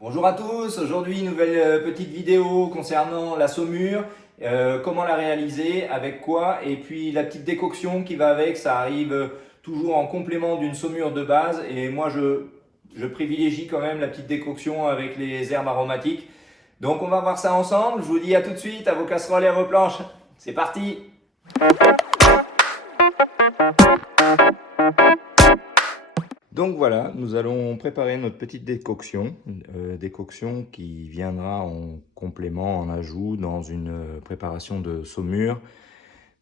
Bonjour à tous, aujourd'hui nouvelle petite vidéo concernant la saumure, comment la réaliser, avec quoi, et puis la petite décoction qui va avec, ça arrive toujours en complément d'une saumure de base, et moi je privilégie quand même la petite décoction avec les herbes aromatiques. Donc on va voir ça ensemble, je vous dis à tout de suite, à vos casseroles et à vos planches, c'est parti! Donc voilà, nous allons préparer notre petite décoction, décoction qui viendra en complément, en ajout dans une préparation de saumure.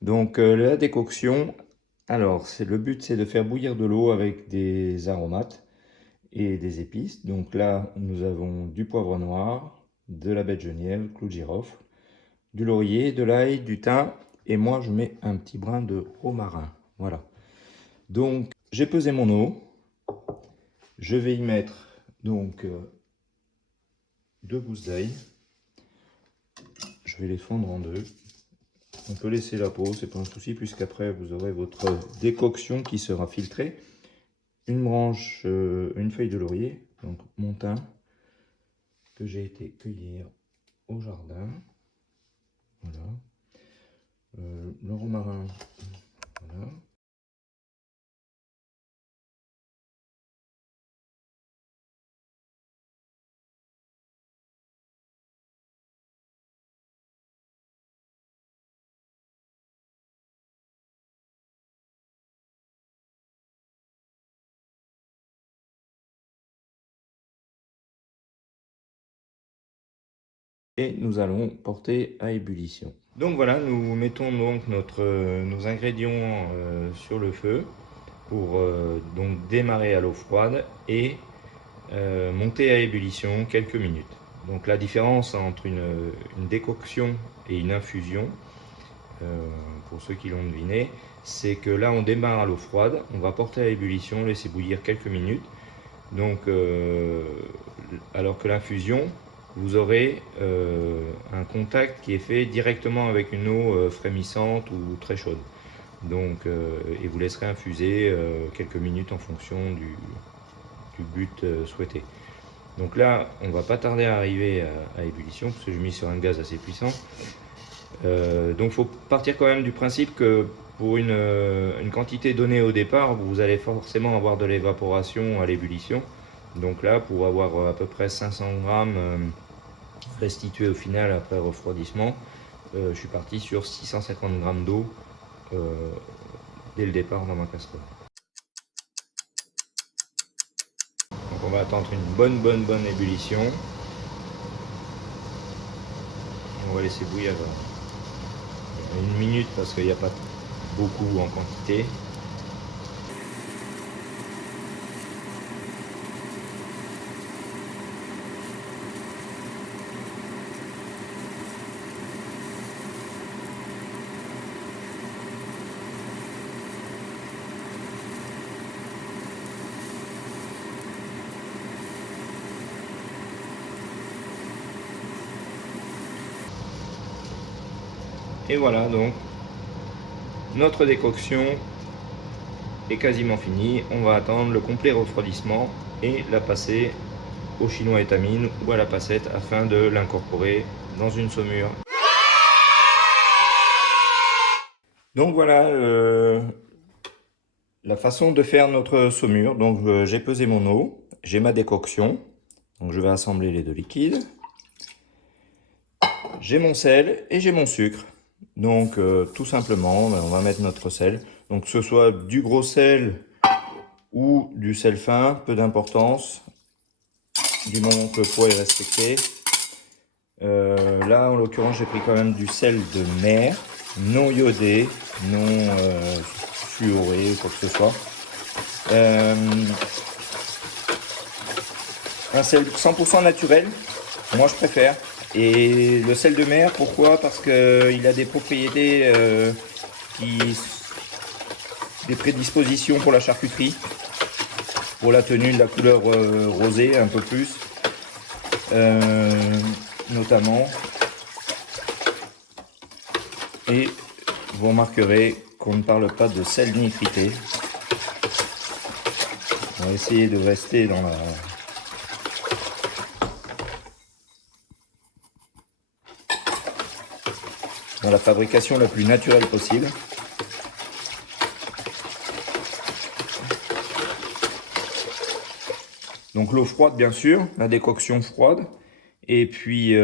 Donc la décoction, alors le but c'est de faire bouillir de l'eau avec des aromates et des épices. Donc là nous avons du poivre noir, de la baie de genièvre, clou de girofle, du laurier, de l'ail, du thym et moi je mets un petit brin de romarin. Voilà. Donc j'ai pesé mon eau. Je vais y mettre donc 2 gousses d'ail. Je vais les fendre en deux. On peut laisser la peau, c'est pas un souci, puisqu'après vous aurez votre décoction qui sera filtrée. Une branche, une feuille de laurier, donc mon thym, que j'ai été cueillir au jardin. Voilà. Le romarin, voilà. Et nous allons porter à ébullition. Donc voilà, nous mettons donc nos ingrédients sur le feu pour donc démarrer à l'eau froide et monter à ébullition quelques minutes. Donc la différence entre une décoction et une infusion, pour ceux qui l'ont deviné, c'est que là on démarre à l'eau froide, on va porter à ébullition, laisser bouillir quelques minutes. Donc alors que l'infusion, vous aurez un contact qui est fait directement avec une eau frémissante ou très chaude. Donc, et vous laisserez infuser quelques minutes en fonction du but souhaité. Donc là, on va pas tarder à arriver à ébullition, parce que je mis sur un gaz assez puissant. Donc il faut partir quand même du principe que pour une quantité donnée au départ, vous allez forcément avoir de l'évaporation à l'ébullition. Donc là, pour avoir à peu près 500 grammes restitués au final après refroidissement, je suis parti sur 650 grammes d'eau dès le départ dans ma casserole. Donc on va attendre une bonne ébullition. On va laisser bouillir une minute parce qu'il n'y a pas beaucoup en quantité. Et voilà, donc notre décoction est quasiment finie. On va attendre le complet refroidissement et la passer au chinois étamine ou à la passette afin de l'incorporer dans une saumure. Donc voilà la façon de faire notre saumure. Donc j'ai pesé mon eau, j'ai ma décoction. Donc je vais assembler les deux liquides. J'ai mon sel et j'ai mon sucre. Donc tout simplement, on va mettre notre sel. Donc que ce soit du gros sel ou du sel fin, peu d'importance, du moment que le poids est respecté. Là en l'occurrence j'ai pris quand même du sel de mer, non iodé, non fluoré ou quoi que ce soit. Un sel 100% naturel, moi je préfère. Et le sel de mer, pourquoi? Parce qu'il a des propriétés des prédispositions pour la charcuterie, pour la tenue de la couleur rosée un peu plus, notamment. Et vous remarquerez qu'on ne parle pas de sel nitrité. On va essayer de rester dans dans la fabrication la plus naturelle possible. Donc l'eau froide bien sûr, la décoction froide. Et puis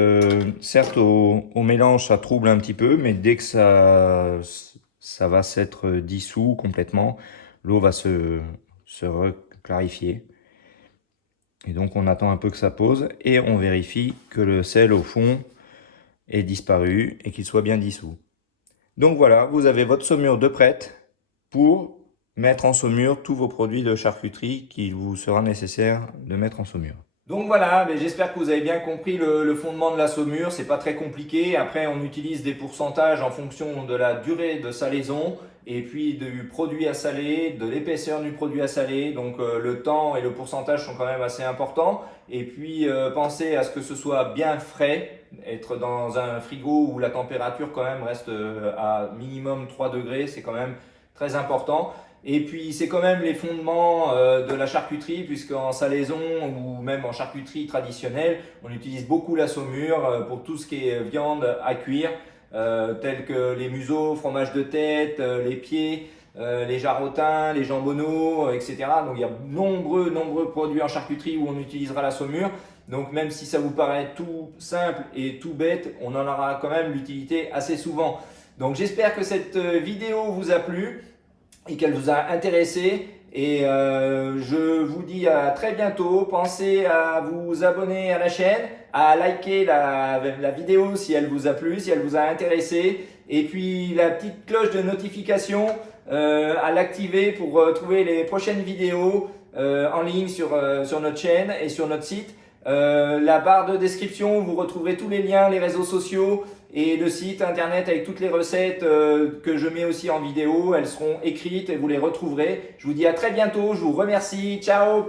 certes au mélange ça trouble un petit peu, mais dès que ça va s'être dissous complètement, l'eau va se clarifier. Et donc on attend un peu que ça pose et on vérifie que le sel au fond est disparu et qu'il soit bien dissous. Donc voilà, vous avez votre saumure de prête pour mettre en saumure tous vos produits de charcuterie qu'il vous sera nécessaire de mettre en saumure. Donc voilà, j'espère que vous avez bien compris le fondement de la saumure, c'est pas très compliqué. Après on utilise des pourcentages en fonction de la durée de salaison et puis du produit à saler, de l'épaisseur du produit à saler. Donc le temps et le pourcentage sont quand même assez importants. Et puis pensez à ce que ce soit bien frais, être dans un frigo où la température quand même reste à minimum 3 degrés, c'est quand même très important. Et puis c'est quand même les fondements de la charcuterie, puisqu'en salaison ou même en charcuterie traditionnelle, on utilise beaucoup la saumure pour tout ce qui est viande à cuire, tels que les museaux, fromage de tête, les pieds, les jarrotins, les jambonneaux, etc. Donc il y a nombreux produits en charcuterie où on utilisera la saumure. Donc même si ça vous paraît tout simple et tout bête, on en aura quand même l'utilité assez souvent. Donc j'espère que cette vidéo vous a plu et qu'elle vous a intéressé. Et je vous dis à très bientôt. Pensez à vous abonner à la chaîne, à liker la vidéo si elle vous a plu, si elle vous a intéressé. Et puis la petite cloche de notification à l'activer pour trouver les prochaines vidéos en ligne sur notre chaîne et sur notre site. La barre de description, vous retrouverez tous les liens, les réseaux sociaux et le site internet avec toutes les recettes que je mets aussi en vidéo. Elles seront écrites et vous les retrouverez. Je vous dis à très bientôt, je vous remercie, ciao.